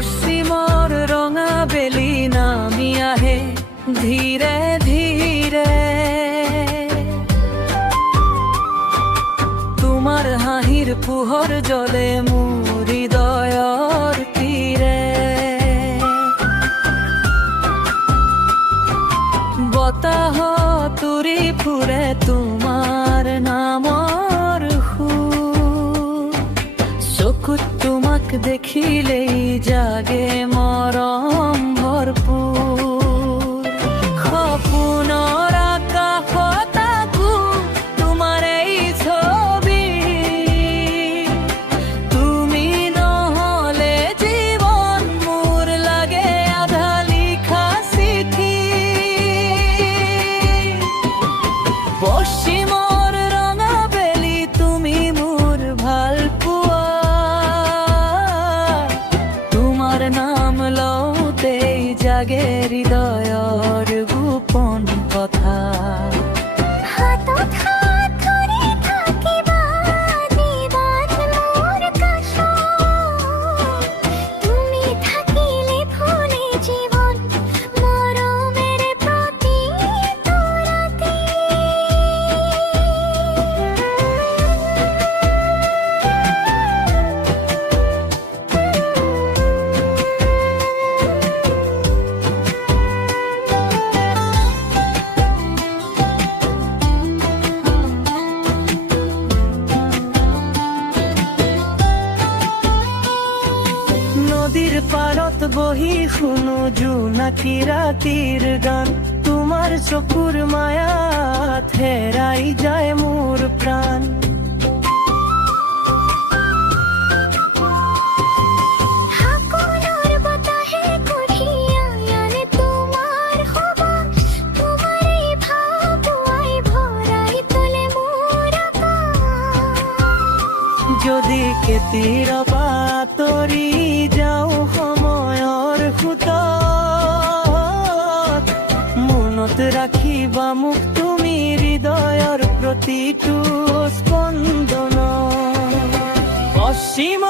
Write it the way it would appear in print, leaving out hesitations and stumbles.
পশ্চিমৰ ৰঙা বেলি নামি আহে ধীৰে ধীৰে। তোমাৰ হাঁহিৰ পোহৰ জ্বলে মোৰ হৃদয়ৰ তীৰে। বতাহত উৰি ফুৰে তোমাৰ নামৰ সুৰ। চকুত তোমাক দেখিলেই জাগে মৰম ভৰপূৰ। সপোনৰ আকাশত আকো তোমাৰ এই ছবি। তুমি নহলে জীৱন মোৰ লাগে আধা লিখা চিঠি। পশ্চিমৰ ৰঙা বেলি তুমি মোৰ ভাল পোৱা। তোমাৰ নাম লওঁতেই জাগে হৃদয়ৰ গোপন কথা। নদীৰ পাৰত বহি শুনো জোনাকী ৰাতিৰ গান। তোমাৰ চকুৰ মায়াত হেৰাই যায় মোৰ প্ৰাণ। যদি কেতিয়াবা আঁতৰি যাওঁ সময়ৰ সোঁতত, মনত ৰাখিবা মোক তুমি হৃদয়ৰ প্ৰতিটো স্পন্দন। পশ্চিম